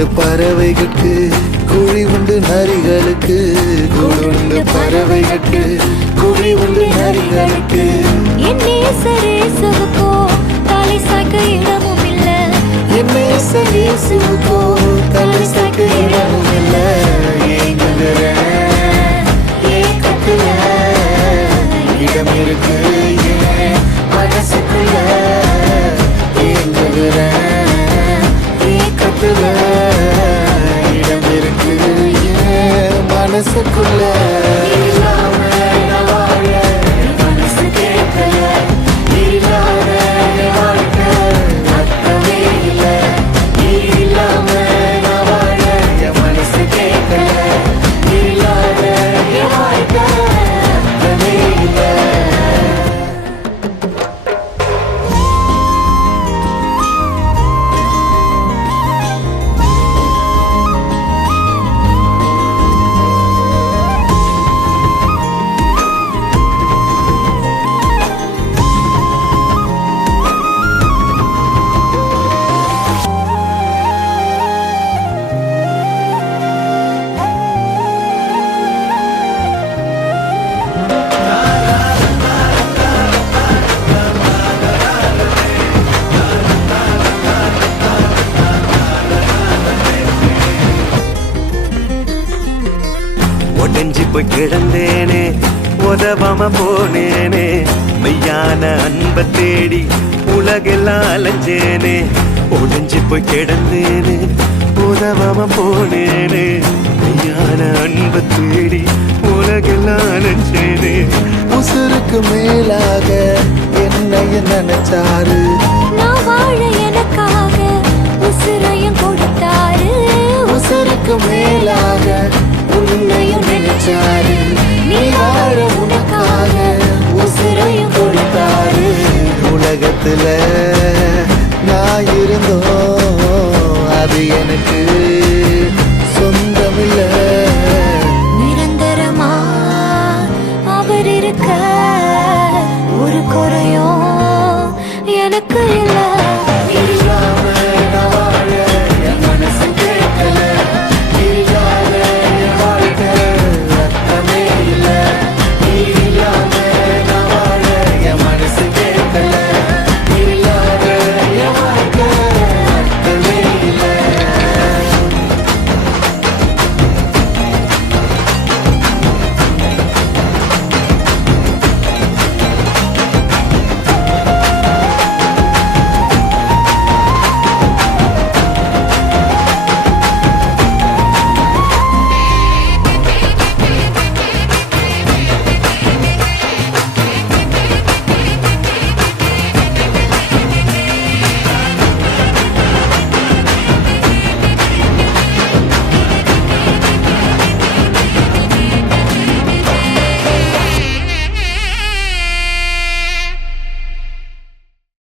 கூடுண்டு பறவைகளுக்கு குழி உண்டு நரிகளுக்கு கூடுண்டு பறவைகளுக்கு குழி உண்டு நரிகளுக்கு என் நேசரேசுவுக்கோ தலை சாய்க்க இடமும் இல்ல என் நேசரேசுவுக்கோ தலை சாய்க்க இடமும் இல்ல ஏக்கத்துல இடம் இருக்கு ஏன் மனசுக்குள்ள ஏக்கத்துல இடம் இருக்கு ஏன் மனசுக்குள்ள ஒடஞ்சி போய் கிடந்தேனே உதவாம போனேனே மெய்யான அன்பை தேடி உலகெல்லாம் அலைஞ்சேனே ஒடஞ்சி போய் கிடந்தேனே உதவாம போனேனே மெய்யான அன்பை தேடி உலகெல்லாம் அலைஞ்சேனே உசுருக்கு மேலாக என்னைய நினைச்சாரு நான் வாழ எனக்காக உசுரையும் கொடுத்தாரு உசுருக்கு மேலாக உன்னையும் நினைச்சாரு நீ வாழ உனக்காக உசுரையும் கொடுத்தாரு உலகத்துல